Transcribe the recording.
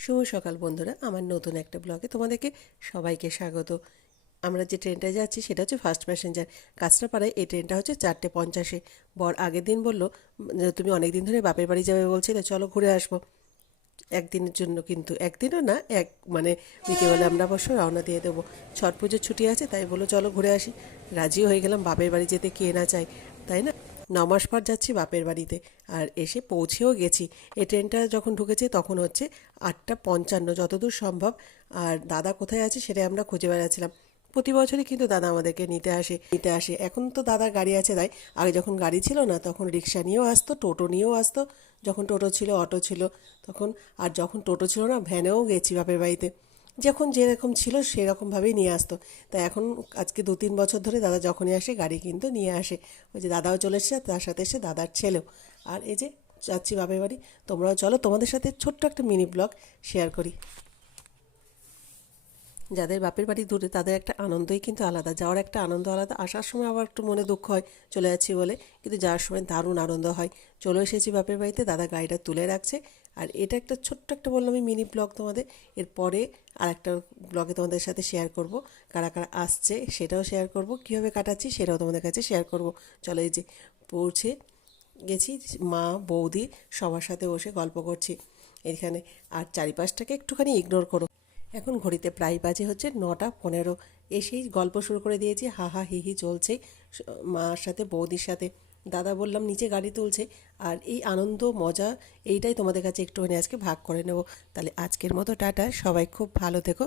শুভ সকাল বন্ধুরা, আমার নতুন একটা ব্লগে তোমাদেরকে সবাইকে স্বাগত। আমরা যে ট্রেনটায় যাচ্ছি সেটা হচ্ছে ফার্স্ট প্যাসেঞ্জার। কাঁচরাপাড়ায় এই ট্রেনটা হচ্ছে 4:50। বর আগের দিন বলল, তুমি অনেক দিন ধরে বাপের বাড়ি যাবে বলছিলে, চলো ঘুরে আসবো একদিনের জন্য। কিন্তু একদিনও না, মানে বিকেলবেলা আমরা অবশ্য রওনা দিয়ে দেবো। ছট পুজোর ছুটি আছে, তাই বলো চলো ঘুরে আসি। রাজিও হয়ে গেলাম, বাপের বাড়ি যেতে কে না চাই, তাই না? 9 মাস পর যাচ্ছি বাপের বাড়িতে, আর এসে পৌঁছেও গেছি। এই ট্রেনটা যখন ঢুকেছে তখন হচ্ছে 8:55 যতদূর সম্ভব। আর দাদা কোথায় আছে সেটাই আমরা খুঁজে বেড়াচ্ছিলাম। প্রতি বছরই কিন্তু দাদা আমাদেরকে নিতে আসে। এখন তো দাদার গাড়ি আছে তাই। আগে যখন গাড়ি ছিল না তখন রিক্সা নিয়েও আসতো, টোটো নিয়েও আসতো। যখন টোটো ছিল, অটো ছিল তখন। আর যখন টোটো ছিল না, ভ্যানেও গেছি বাপের বাড়িতে। যখন যেরকম ছিল সেরকমভাবেই নিয়ে আসতো। তাই এখন আজকে 2-3 বছর ধরে দাদা যখনই আসে গাড়ি কিন্তু নিয়ে আসে। ওই যে দাদাও চলে এসেছে, তার সাথে এসে দাদার ছেলেও। আর এই যে যাচ্ছি বাপের বাড়ি। তোমরাও চলো, তোমাদের সাথে ছোট্ট একটা মিনি ব্লগ শেয়ার করি। যাদের বাপের বাড়ি দূরে তাদের একটা আনন্দই কিন্তু আলাদা, যাওয়ার একটা আনন্দ আলাদা। আসার সময় আবার একটু মনে দুঃখ হয় চলে যাচ্ছি বলে, কিন্তু যাওয়ার সময় দারুণ আনন্দ হয়। চলে এসেছি বাপের বাড়িতে, দাদা গাড়িটা তুলে রাখছে। আর এটা একটা ছোট্ট একটা বললাম আমি মিনি ব্লগ তোমাদের। এরপরে আর একটা ব্লগে তোমাদের সাথে শেয়ার করব, কারা কারা আসছে সেটাও শেয়ার করব, কীভাবে কাটাচ্ছি সেটাও তোমাদের কাছে শেয়ার করব। চলো, এই যে পৌঁছে গেছি, মা বৌদি সবার সাথে বসে গল্প করছি এখানে। আর চারিপাশটাকে একটুখানি ইগনোর করো। এখন ঘড়িতে প্রায় বাজে হচ্ছে 9:15। এসেই গল্প শুরু করে দিয়েছি, হা হা হি হি চলছে মার সাথে বৌদির সাথে। দাদা বললাম নিচে গাড়ি তুলছে। আর এই আনন্দ মজা এইটাই তোমাদের কাছে একটুখানি আজকে ভাগ করে নেব। তাহলে আজকের মতো টাটা, সবাই খুব ভালো থেকো,